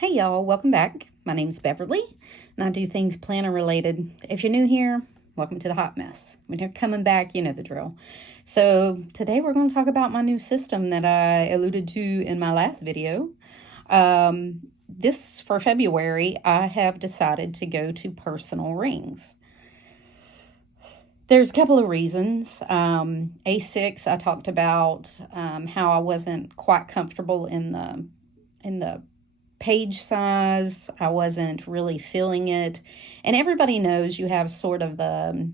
Hey y'all, welcome back. My name's Beverly and I do things planner related. If you're new here, welcome to the hot mess. When you're coming back, you know the drill. So today we're going to talk about my new system that I alluded to in my last video. This for February, I have decided to go to personal rings. There's a couple of reasons. A6, I talked about how I wasn't quite comfortable in the page size. I wasn't really feeling it. And everybody knows you have sort of a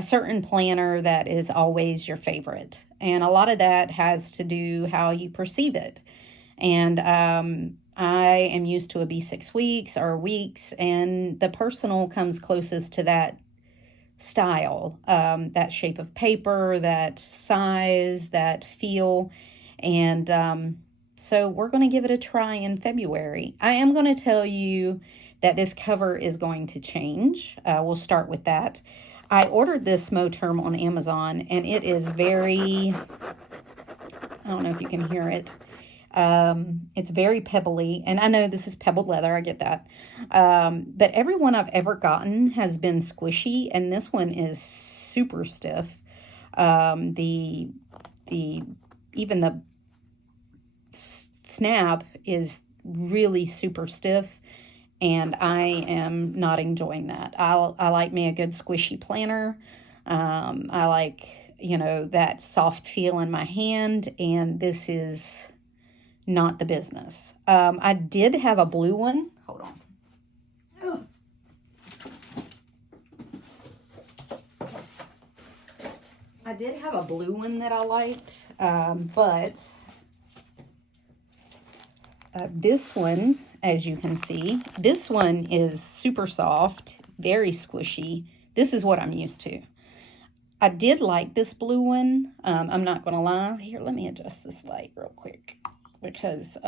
certain planner that is always your favorite. And a lot of that has to do how you perceive it. And I am used to a B6 weeks or weeks, and the personal comes closest to that style, that shape of paper, that size, that feel. And so we're going to give it a try in February. I am going to tell you that this cover is going to change. We'll start with that. I ordered this Moterm on Amazon, and it is very, I don't know if you can hear it. It's very pebbly, and I know this is pebbled leather, I get that. But every one I've ever gotten has been squishy, and this one is super stiff. Even the snap is really super stiff, and I am not enjoying that. I like me a good squishy planner. I like, that soft feel in my hand, and this is not the business. I did have a blue one. Hold on. Ugh. I did have a blue one that I liked, but this one, as you can see, this one is super soft, very squishy. This is what I'm used to. I did like this blue one. I'm not going to lie. Here, let me adjust this light real quick because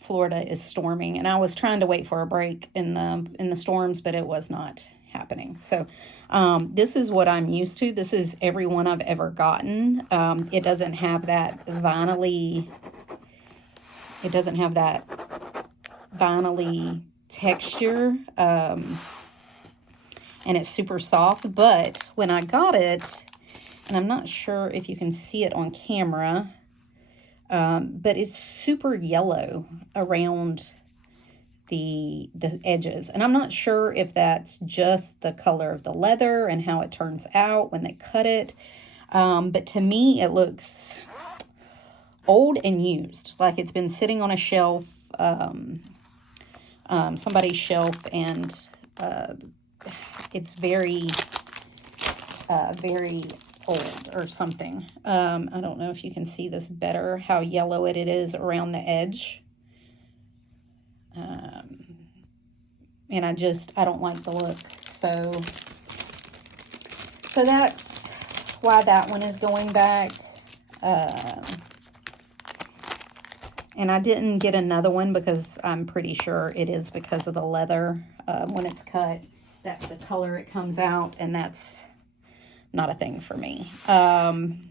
Florida is storming, and I was trying to wait for a break in the storms, but it was not happening. So this is what I'm used to. This is every one I've ever gotten. It doesn't have that vinyl-y texture, and it's super soft. But when I got it, and I'm not sure if you can see it on camera, but it's super yellow around the edges, and I'm not sure if that's just the color of the leather and how it turns out when they cut it, but to me it looks old and used, like it's been sitting on a shelf, somebody's shelf, and it's very old or something. I don't know if you can see this better, how yellow it is around the edge. And I don't like the look. So that's why that one is going back. And I didn't get another one because I'm pretty sure it is because of the leather. When it's cut, that's the color it comes out, and that's not a thing for me. And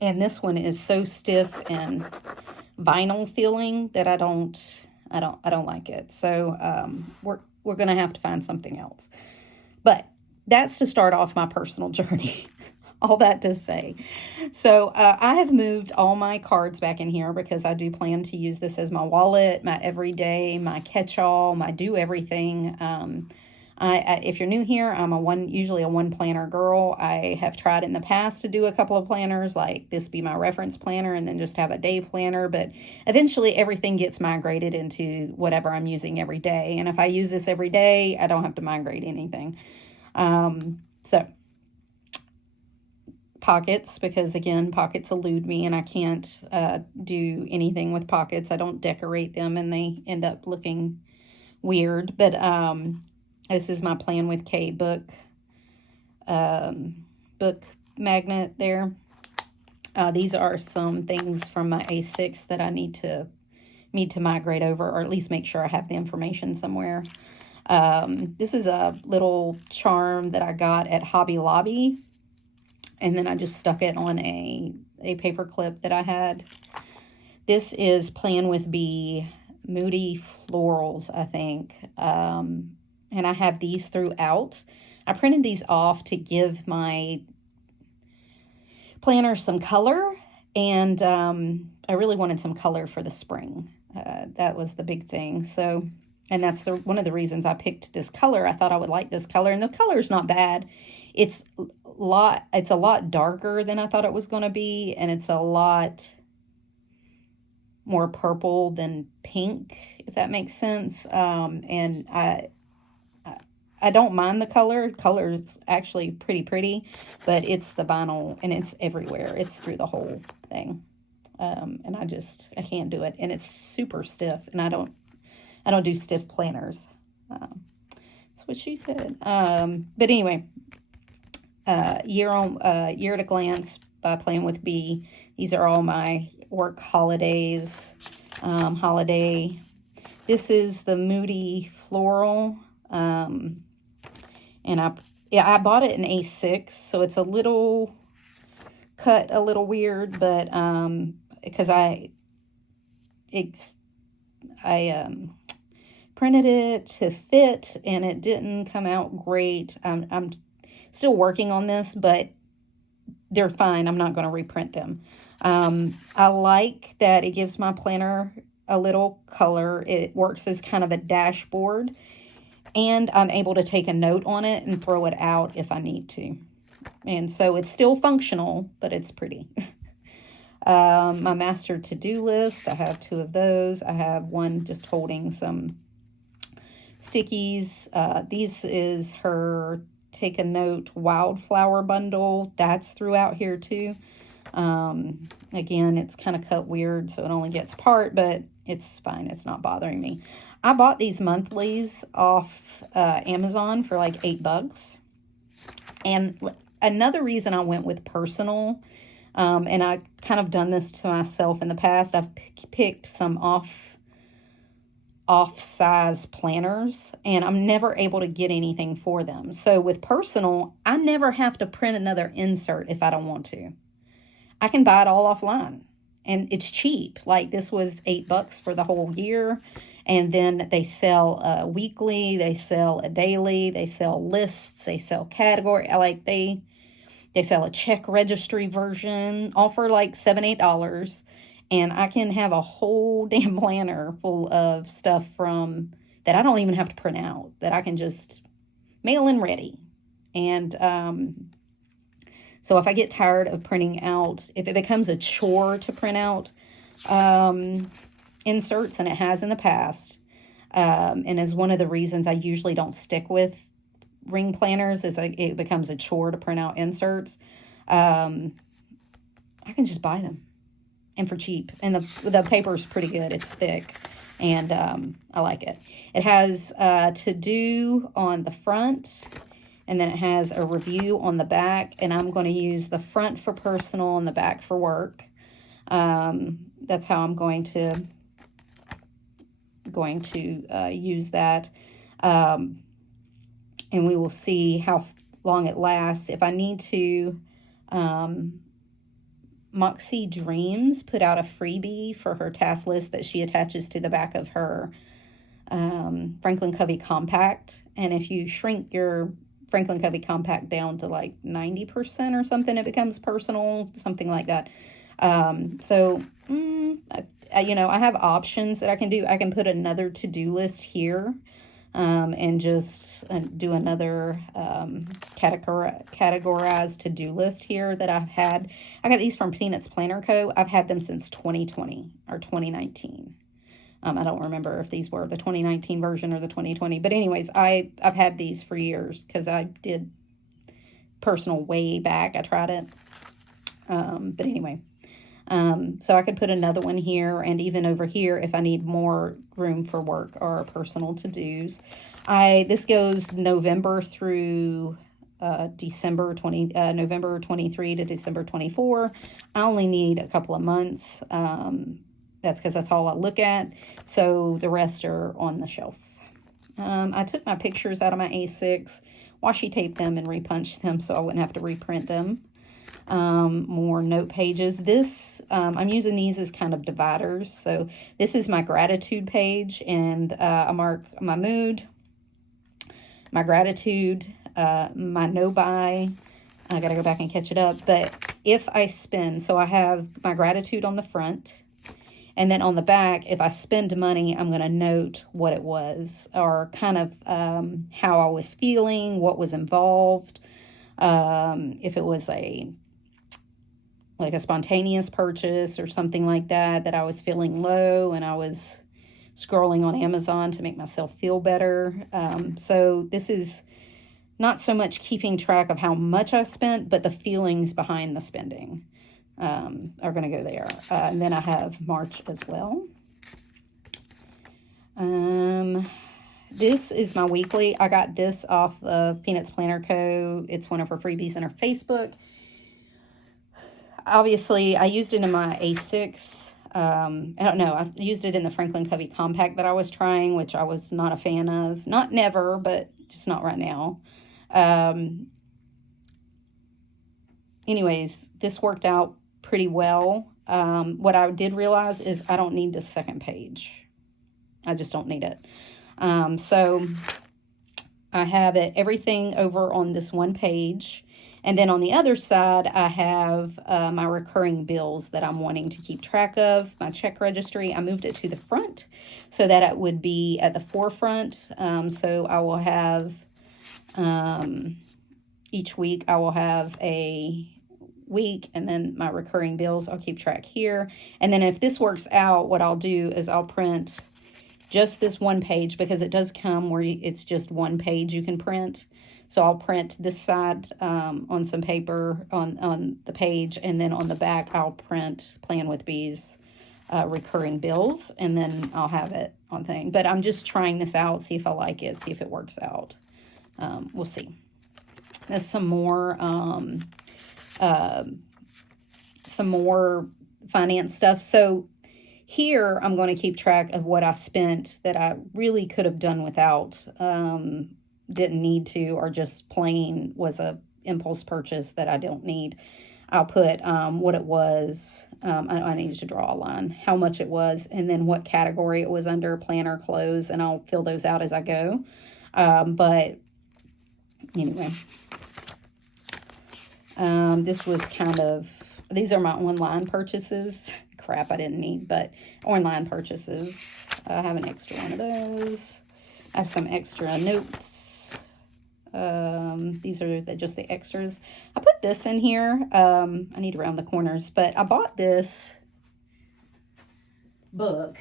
this one is so stiff and vinyl feeling that I don't like it. So we're gonna have to find something else. But that's to start off my personal journey. All that to say. So I have moved all my cards back in here because I do plan to use this as my wallet, my everyday, my catch-all, my do everything. If you're new here, I'm usually a one planner girl. I have tried in the past to do a couple of planners, like this be my reference planner, and then just have a day planner. But eventually everything gets migrated into whatever I'm using every day. And if I use this every day, I don't have to migrate anything. So pockets, because again, pockets elude me, and I can't do anything with pockets. I don't decorate them, and they end up looking weird. But this is my Plan with K book magnet there. These are some things from my A6 that I need to migrate over, or at least make sure I have the information somewhere. This is a little charm that I got at Hobby Lobby, and then I just stuck it on a paper clip that I had. This is Plan with B Moody Florals, I think. And I have these throughout. I printed these off to give my planner some color, and I really wanted some color for the spring. That was the big thing. So, and that's one of the reasons I picked this color. I thought I would like this color, and the color's not bad. It's a lot darker than I thought it was going to be, and it's a lot more purple than pink, if that makes sense. And I don't mind the color. Color is actually pretty, but it's the vinyl, and it's everywhere. It's through the whole thing. And I can't do it. And it's super stiff, and I don't do stiff planners. That's what she said. But anyway, Year at a Glance by Plan with B. These are all my work holidays, holiday. This is the Moody Floral. And I bought it in A6, so it's a little cut a little weird, but because I printed it to fit, and it didn't come out great. I'm still working on this, but they're fine. I'm not going to reprint them. I like that it gives my planner a little color. It works as kind of a dashboard, and I'm able to take a note on it and throw it out if I need to. And so it's still functional, but it's pretty. My master to-do list, I have 2 of those. I have one just holding some stickies. These is her Take a Note Wildflower bundle. That's throughout here too. Again, it's kind of cut weird, so it only gets part, but it's fine. It's not bothering me. I bought these monthlies off Amazon for like $8. And another reason I went with personal, and I kind of done this to myself in the past, I've picked some off-size planners, and I'm never able to get anything for them. So with personal, I never have to print another insert if I don't want to. I can buy it all offline, and it's cheap. Like, this was $8 for the whole year. And then they sell a weekly, they sell a daily, they sell lists, they sell category. Like, they sell a check registry version, all for like $7, $8. And I can have a whole damn planner full of stuff from that I don't even have to print out, that I can just mail in ready. And so if I get tired of printing out, if it becomes a chore to print out inserts, and it has in the past, and is one of the reasons I usually don't stick with ring planners, is it becomes a chore to print out inserts, I can just buy them, and for cheap. And the paper is pretty good. It's thick, and I like it. It has to do on the front, and then it has a review on the back, and I'm going to use the front for personal and the back for work. That's how I'm going to use that. And we will see how long it lasts. If I need to, Moxie Dreams put out a freebie for her task list that she attaches to the back of her Franklin Covey Compact. And if you shrink your Franklin Covey Compact down to like 90% or something, it becomes personal, something like that. I have options that I can do. I can put another to-do list here, and just do another categorized to-do list here that I've had. I got these from Peanuts Planner Co. I've had them since 2020 or 2019. I don't remember if these were the 2019 version or the 2020. But anyways, I've had these for years because I did personal way back. I tried it. But anyway. So I could put another one here, and even over here if I need more room for work or personal to-dos. This goes November through November 23 to December 24. I only need a couple of months. That's because that's all I look at. So the rest are on the shelf. I took my pictures out of my A6, washi taped them and repunched them so I wouldn't have to reprint them. More note pages. This, I'm using these as kind of dividers. So this is my gratitude page, and I mark my mood, my gratitude, my no buy. I got to go back and catch it up. But if I spend, so I have my gratitude on the front, and then on the back, if I spend money, I'm going to note what it was, or kind of how I was feeling, what was involved. If it was like a spontaneous purchase or something like that, that I was feeling low and I was scrolling on Amazon to make myself feel better. So this is not so much keeping track of how much I spent, but the feelings behind the spending are going to go there. And then I have March as well. This is my weekly. I got this off of Peanuts Planner Co. It's one of her freebies in her Facebook. Obviously, I used it in my A6. I don't know. I used it in the Franklin Covey Compact that I was trying, which I was not a fan of. Not never, but just not right now. Anyways, this worked out pretty well. What I did realize is I don't need this second page. I just don't need it. So I have everything over on this one page. And then on the other side, I have my recurring bills that I'm wanting to keep track of. My check registry, I moved it to the front so that it would be at the forefront. So I will have, each week I will have a week, and then my recurring bills I'll keep track here. And then if this works out, what I'll do is I'll print just this one page, because it does come where it's just one page you can print. So I'll print this side on some paper on the page, and then on the back I'll print Plan with Bees recurring bills, and then I'll have it on thing. But I'm just trying this out, see if I like it, see if it works out. We'll see. There's some more finance stuff. So here I'm going to keep track of what I spent that I really could have done without. Didn't need to, or just plain was a impulse purchase that I don't need. I'll put what it was. I needed to draw a line, how much it was, and then what category it was under, planner, clothes, and I'll fill those out as I go. But anyway, this was kind of, these are my online purchases. Crap, I didn't need, but online purchases. I have an extra one of those. I have some extra notes. These are just the extras. I put this in here. I need to round the corners, but I bought this book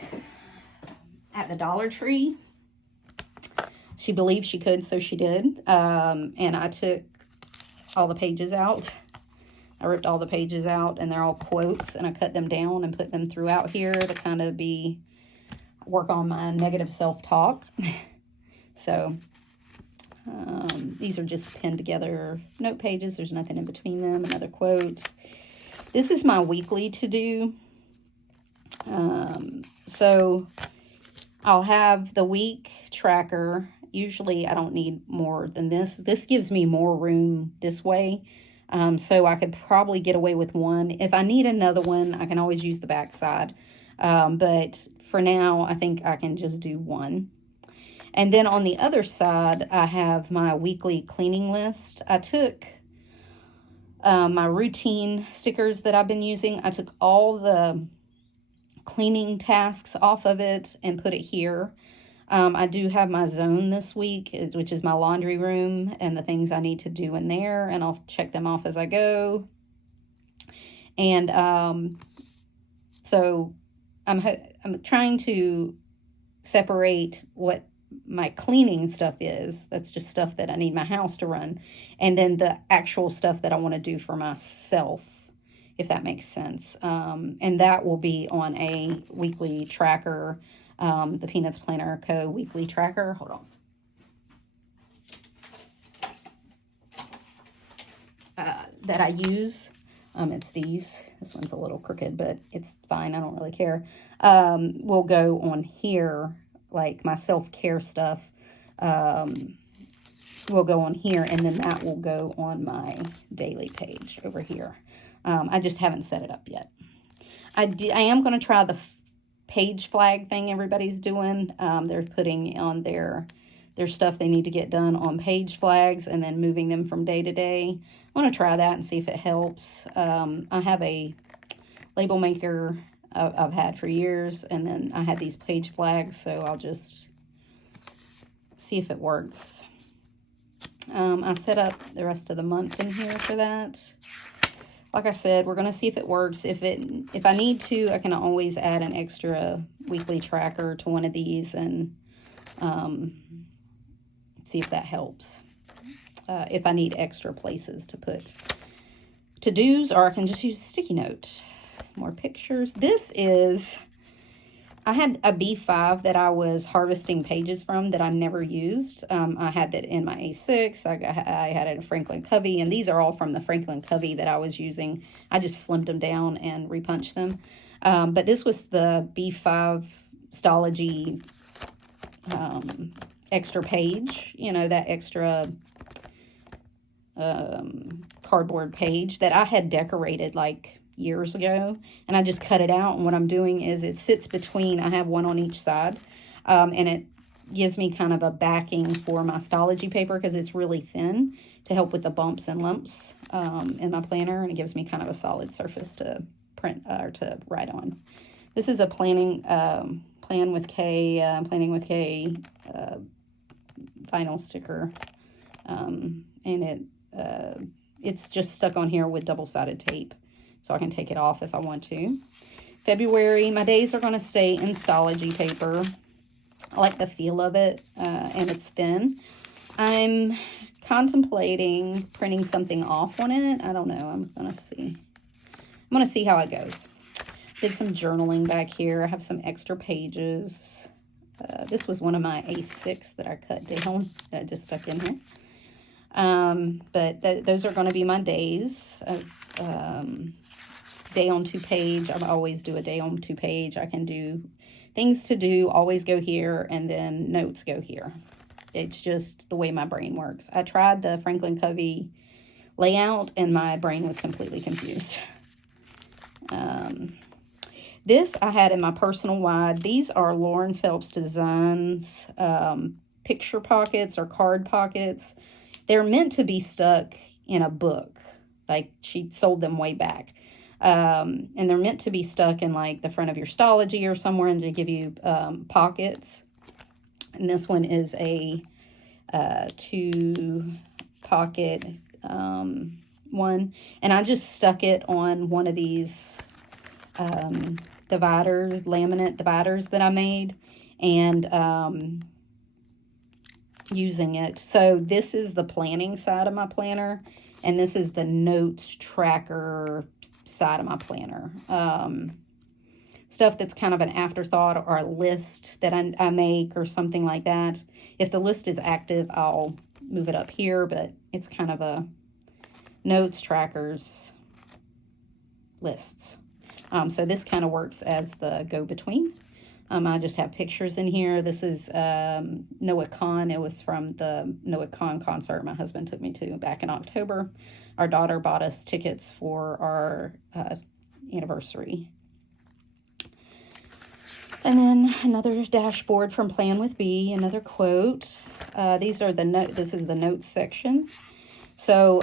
at the Dollar Tree. She believed she could, so she did. And I took all the pages out. I ripped all the pages out, and they're all quotes, and I cut them down and put them throughout here to kind of work on my negative self-talk. So these are just pinned together note pages. There's nothing in between them. Another quote. This is my weekly to do. So I'll have the week tracker. Usually I don't need more than this. This gives me more room this way. So I could probably get away with one. If I need another one, I can always use the back side. But for now, I think I can just do one. And then on the other side, I have my weekly cleaning list. I took my routine stickers that I've been using. I took all the cleaning tasks off of it and put it here. I do have my zone this week, which is my laundry room and the things I need to do in there, and I'll check them off as I go. And so I'm trying to separate what my cleaning stuff is. That's just stuff that I need my house to run, and then the actual stuff that I want to do for myself, if that makes sense. And that will be on a weekly tracker. The Peanuts Planner Co. weekly tracker. Hold on. That I use. It's these. This one's a little crooked, but it's fine. I don't really care. Will go on here, like my self-care stuff. will go on here, and then that will go on my daily page over here. I just haven't set it up yet. I am going to try the page flag thing everybody's doing. They're putting on their stuff they need to get done on page flags and then moving them from day to day. I want to try that and see if it helps. I have a label maker I've had for years, and then I had these page flags, so I'll just see if it works. I set up the rest of the month in here for that. Like I said, we're going to see if it works. If I need to, I can always add an extra weekly tracker to one of these and see if that helps. If I need extra places to put to-dos, or I can just use a sticky note. More pictures. This is, I had a B5 that I was harvesting pages from that I never used. I had that in my A6. I had it in Franklin Covey, and these are all from the Franklin Covey that I was using. I just slimmed them down and repunched them. But this was the B5 Stalogy extra page, you know, that extra cardboard page that I had decorated like years ago, and I just cut it out. And what I'm doing is it sits between, I have one on each side, and it gives me kind of a backing for my Stalogy paper because it's really thin to help with the bumps and lumps in my planner, and it gives me kind of a solid surface to print or to write on. This is a planning Planning with K vinyl sticker, and it's just stuck on here with double-sided tape, so I can take it off if I want to. February, my days are going to stay in Stalogy paper. I like the feel of it, and it's thin. I'm contemplating printing something off on it. I don't know. I'm going to see. I'm going to see how it goes. Did some journaling back here. I have some extra pages. This was one of my A6 that I cut down that I just stuck in here. But those are going to be my days. Day on 2 page. I always do a day on 2 page. I can do things to do, always go here, and then notes go here. It's just the way my brain works. I tried the Franklin Covey layout, and my brain was completely confused. This I had in my personal wide. These are Lauren Phelps Designs picture pockets or card pockets. They're meant to be stuck in a book. Like, she sold them way back. And they're meant to be stuck in, like, the front of your Stalogy or somewhere, and to give you pockets. And this one is a 2-pocket one. And I just stuck it on one of these laminate dividers that I made, and using it. So this is the planning side of my planner, and this is the notes tracker side of my planner. Stuff that's kind of an afterthought, or a list that I make or something like that. If the list is active, I'll move it up here, but it's kind of a notes, trackers, lists. So this kind of works as the go-between. I just have pictures in here. This is Noah Kahn. It was from the Noah Kahn concert my husband took me to back in October. Our daughter bought us tickets for our anniversary. And then another dashboard from Plan with B, another quote. These are this is the notes section. So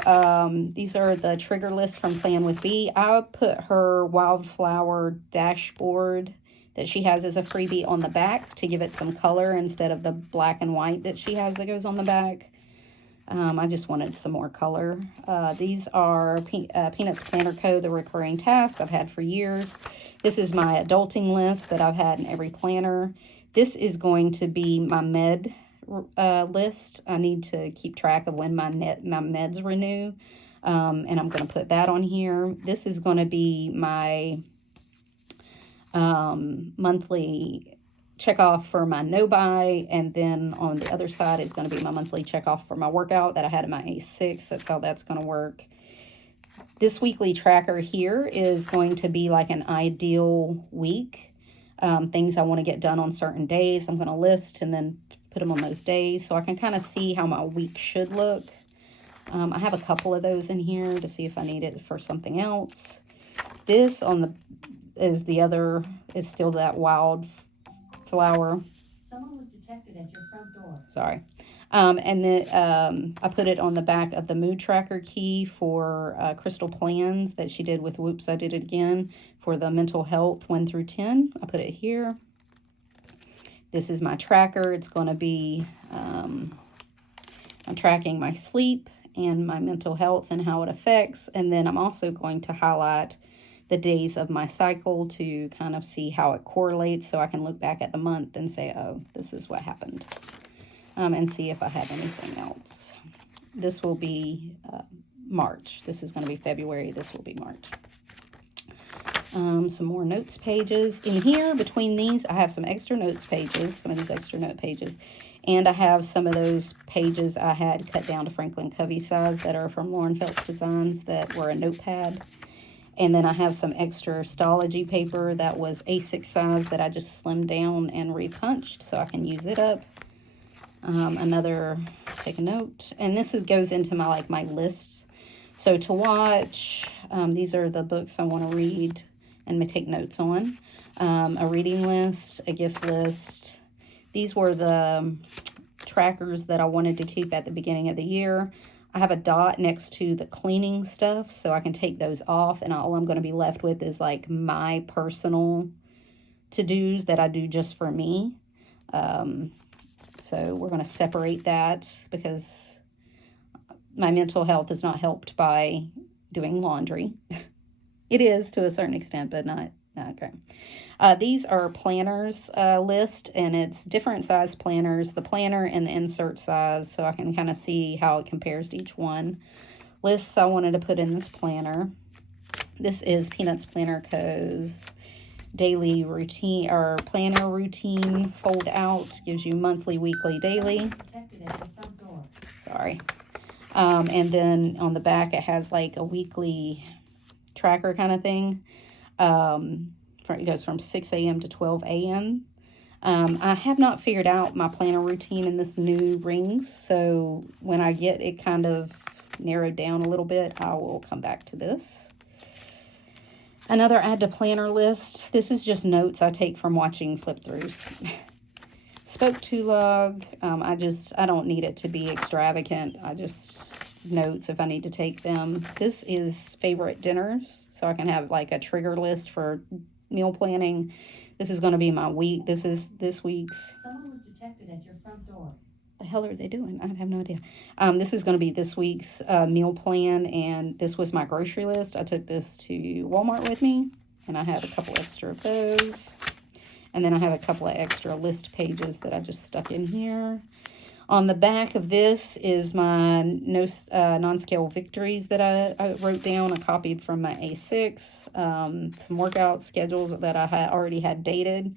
these are the trigger lists from Plan with B. I put her wildflower dashboard that she has as a freebie on the back to give it some color instead of the black and white that she has that goes on the back. I just wanted some more color. These are Peanuts Planner Co., the recurring tasks I've had for years. This is my adulting list that I've had in every planner. This is going to be my med list. I need to keep track of when my meds renew, and I'm going to put that on here. This is going to be my monthly check off for my no buy, and then on the other side is going to be my monthly check off for my workout that I had in my A6. That's how that's going to work. This weekly tracker here is going to be like an ideal week. Things I want to get done on certain days. I'm going to list and then put them on those days so I can kind of see how my week should look. I have a couple of those in here to see if I need it for something else. This on the is still that wild flower. Someone was detected at your front door. Sorry. And then I put it on the back of the mood tracker key for Crystal Plans that she did with Whoops, I Did It Again for the mental health 1 through 10. I put it here. This is my tracker. It's going to be, I'm tracking my sleep and my mental health and how it affects. And then I'm also going to highlight the days of my cycle to kind of see how it correlates so I can look back at the month and say, oh, this is what happened. And see if I have anything else. This will be March. This is going to be February. This will be March. Some more notes pages. In here, between these, I have some extra notes pages, some of these extra note pages. And I have some of those pages I had cut down to Franklin Covey size that are from Lauren Phelps Designs that were a notepad. And then I have some extra Stalogy paper that was A6 size that I just slimmed down and repunched so I can use it up. Another, take a note. And this goes into my lists. So to watch, these are the books I want to read and take notes on. A reading list, a gift list. These were the trackers that I wanted to keep at the beginning of the year. I have a dot next to the cleaning stuff, so I can take those off, and all I'm going to be left with is like my personal to-dos that I do just for me. So we're going to separate that because my mental health is not helped by doing laundry. It is to a certain extent, but not okay. These are planners list, and it's different size planners, the planner and the insert size, so I can kind of see how it compares to each one. Lists I wanted to put in this planner. This is Peanuts Planner Co.'s daily routine or planner routine fold out. Gives you monthly, weekly, daily. Sorry. And then on the back it has like a weekly tracker kind of thing. It goes from 6 a.m. to 12 a.m. I have not figured out my planner routine in this new rings, so when I get it kind of narrowed down a little bit, I will come back to this. Another add to planner list. This is just notes I take from watching flip-throughs. Spoke to log. I don't need it to be extravagant. I just notes if I need to take them. This is favorite dinners, so I can have like a trigger list for meal planning. This is going to be my week. This is this week's. Someone was detected at your front door. The hell are they doing? I have no idea. This is going to be this week's meal plan, and this was my grocery list. I took this to Walmart with me, and I have a couple extra of those. And then I have a couple of extra list pages that I just stuck in here. On the back of this is my non-scale victories that I wrote down. I copied from my A6. Some workout schedules that I already had dated.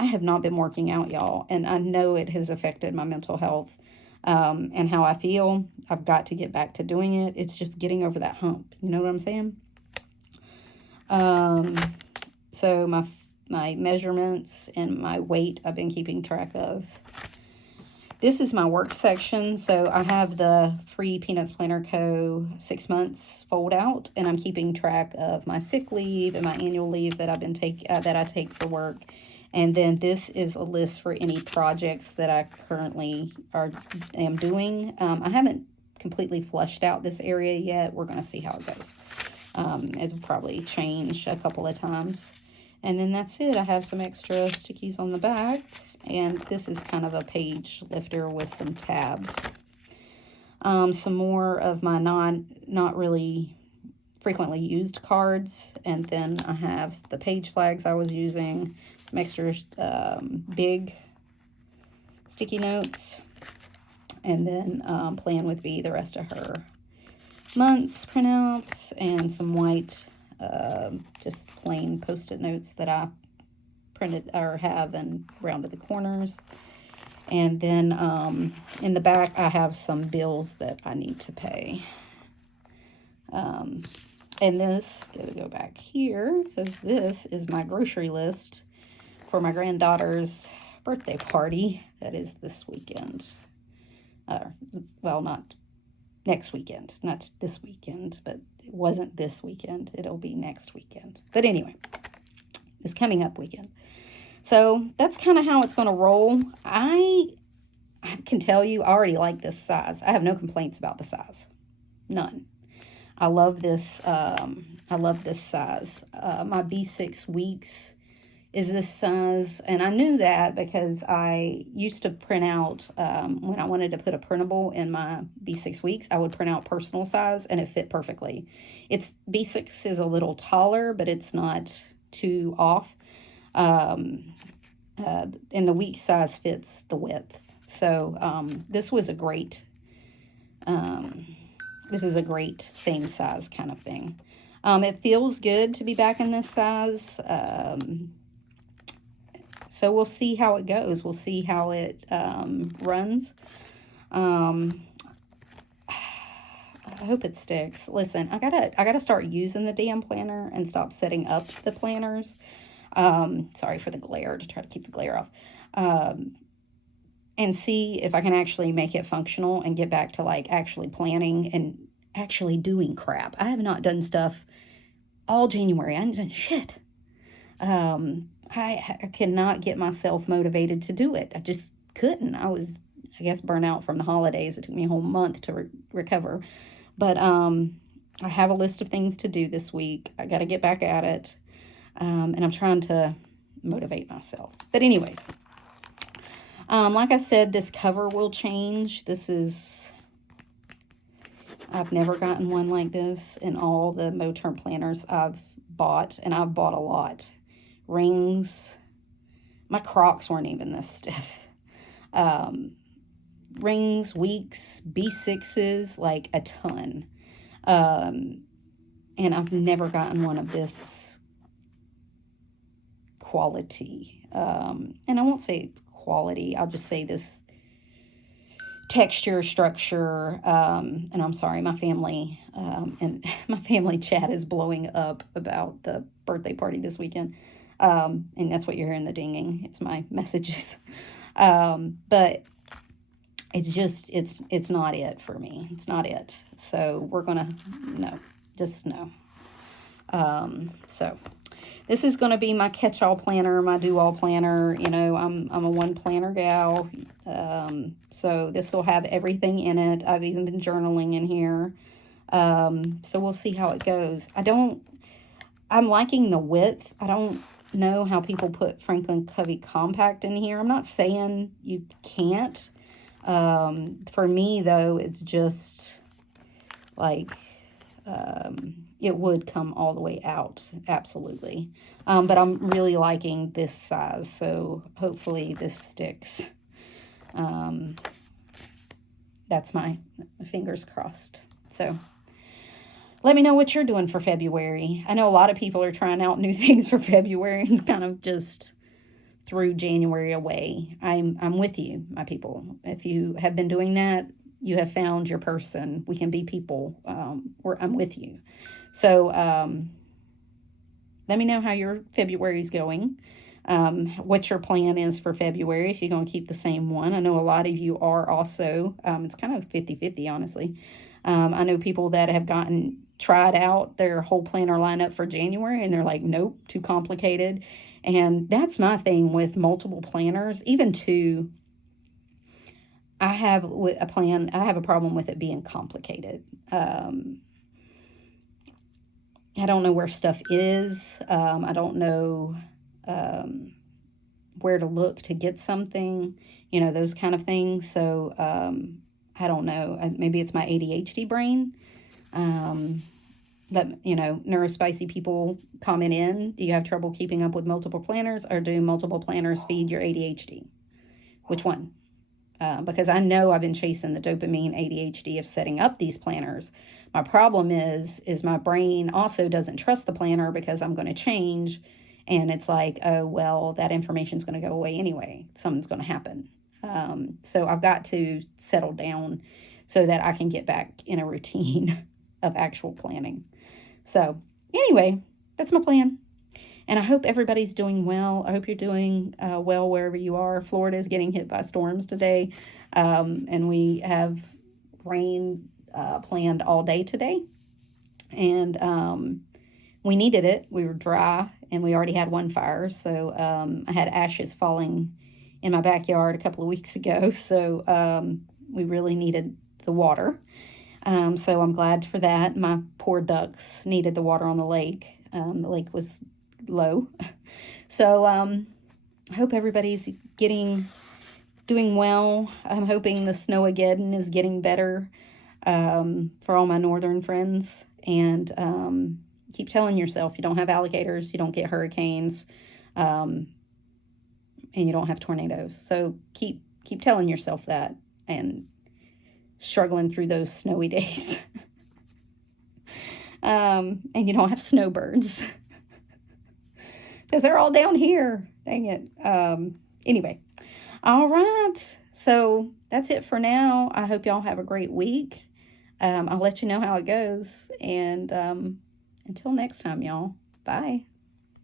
I have not been working out, y'all, and I know it has affected my mental health and how I feel. I've got to get back to doing it. It's just getting over that hump. You know what I'm saying? So my measurements and my weight I've been keeping track of. This is my work section. So I have the free Peanuts Planner Co. 6 months fold out, and I'm keeping track of my sick leave and my annual leave that I take for work. And then this is a list for any projects that I currently am doing. I haven't completely flushed out this area yet. We're going to see how it goes. It'll probably change a couple of times. And then that's it. I have some extra stickies on the back. And this is kind of a page lifter with some tabs. Some more of my not really frequently used cards. And then I have the page flags I was using. Some extra big sticky notes. And then plan with B, the rest of her months printouts, and some white just plain post-it notes that I printed or have and rounded the corners. And then in the back I have some bills that I need to pay. And this, go back here, because this is my grocery list for my granddaughter's birthday party that is this weekend. Well, not next weekend, not this weekend, but it wasn't this weekend. It'll be next weekend. But anyway, this coming up weekend. So that's kind of how it's going to roll. I can tell you, I already like this size. I have no complaints about the size. None. I love this. I love this size. My B6 weeks is this size, and I knew that because I used to print out, when I wanted to put a printable in my B6 weeks, I would print out personal size, and it fit perfectly. B6 is a little taller, but it's not too off. And the week size fits the width. So this was a great, this is a great same size kind of thing. It feels good to be back in this size. So we'll see how it goes. We'll see how it runs. I hope it sticks. Listen, I gotta start using the damn planner and stop setting up the planners. Sorry for the glare, to try to keep the glare off. And see if I can actually make it functional and get back to like actually planning and actually doing crap. I have not done stuff all January. I haven't done shit. I cannot get myself motivated to do it. I just couldn't. I was, I guess, burnt out from the holidays. It took me a whole month to recover. But I have a list of things to do this week. I got to get back at it. And I'm trying to motivate myself. But anyways, like I said, this cover will change. I've never gotten one like this in all the Moterm planners I've bought, and I've bought a lot. Rings. My Crocs weren't even this stiff. Rings, weeks, B6s, like a ton. And I've never gotten one of this quality. And I won't say it's quality. I'll just say this texture, structure. And I'm sorry, my family and my family chat is blowing up about the birthday party this weekend. And that's what you're hearing, the dinging. It's my messages. But it's just, it's not it for me. It's not it. So we're going to, no, just no. So this is going to be my catch-all planner, my do-all planner. You know, I'm a one planner gal. So this will have everything in it. I've even been journaling in here. So we'll see how it goes. I'm liking the width. I don't know how people put Franklin Covey Compact in here. I'm not saying you can't. For me, though, it's just like, it would come all the way out. Absolutely. But I'm really liking this size. So hopefully this sticks. That's my fingers crossed. So let me know what you're doing for February. I know a lot of people are trying out new things for February and kind of just threw January away. I'm with you, my people. If you have been doing that, you have found your person. We can be people. I'm with you. So let me know how your February's going. What your plan is for February, if you're going to keep the same one. I know a lot of you are also. It's kind of 50-50, honestly. I know people that have tried out their whole planner lineup for January, and they're like, nope, too complicated. And that's my thing with multiple planners. Even two, I have a plan. I have a problem with it being complicated. I don't know where stuff is. I don't know where to look to get something, you know, those kind of things. So I don't know. Maybe it's my ADHD brain. That, you know, neurospicy people comment in. Do you have trouble keeping up with multiple planners, or do multiple planners feed your ADHD? Which one? Because I know I've been chasing the dopamine ADHD of setting up these planners. My problem is my brain also doesn't trust the planner because I'm going to change. And it's like, oh, well, that information is going to go away anyway. Something's going to happen. So I've got to settle down so that I can get back in a routine of actual planning. So anyway, that's my plan. And I hope everybody's doing well. I hope you're doing well wherever you are. Florida is getting hit by storms today. And we have rain planned all day today. And we needed it. We were dry and we already had one fire. So I had ashes falling in my backyard a couple of weeks ago. So we really needed the water. So I'm glad for that. My poor ducks needed the water on the lake. The lake was low. So I hope everybody's doing well. I'm hoping the Snowmageddon is getting better for all my northern friends. And keep telling yourself you don't have alligators, you don't get hurricanes, and you don't have tornadoes. So keep telling yourself that and struggling through those snowy days. And you don't have snowbirds because they're all down here. Dang it. Anyway, all right. So that's it for now. I hope y'all have a great week. I'll let you know how it goes. And until next time, y'all. Bye.